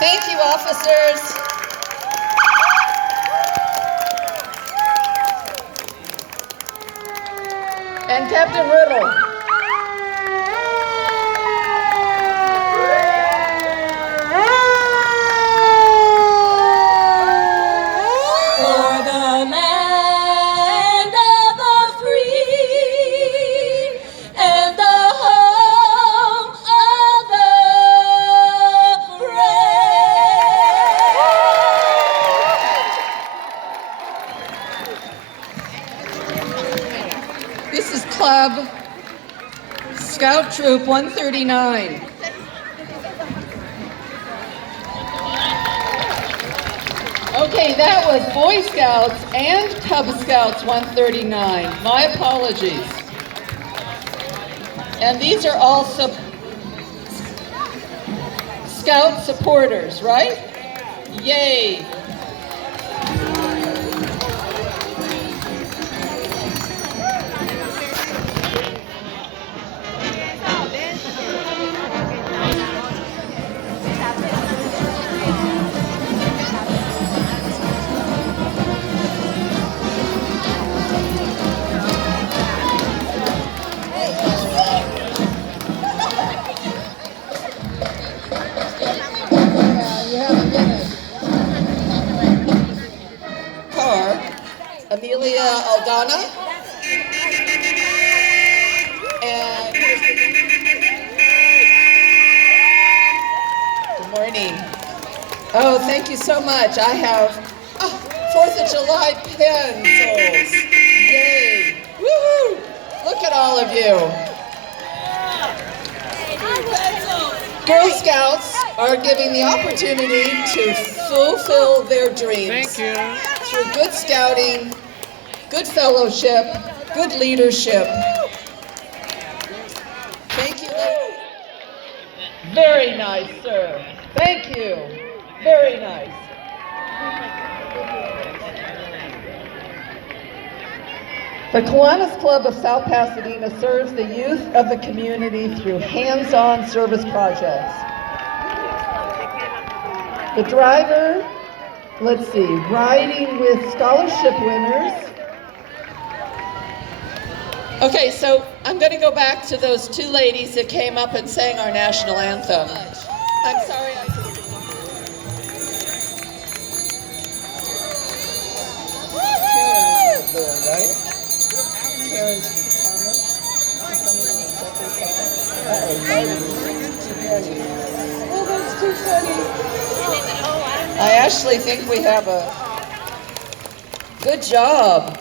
Thank you, officers. And Captain Riddle. For the land of the free and the home of the brave. This is Club Scout Troop 139. Okay, that was Boy Scouts and Cub Scouts 139. My apologies. And these are all Scout supporters, right? Yay. Amelia Aldana, and good morning. Oh, thank you so much. I have 4th of July pencils. Yay. Woohoo! Look at all of you. Girl Scouts are giving the opportunity to fulfill their dreams. Thank you. Through good scouting, good fellowship, good leadership. Thank you. Very nice, sir. Thank you. Very nice. The Kiwanis Club of South Pasadena serves the youth of the community through hands-on service projects. The driver, let's see, riding with scholarship winners. Okay, so I'm going to go back to those two ladies that came up and sang our national anthem. I'm sorry I couldn't. Karen's there, right? Karen's Thomas. Oh, that's too funny. I actually think we have a good job.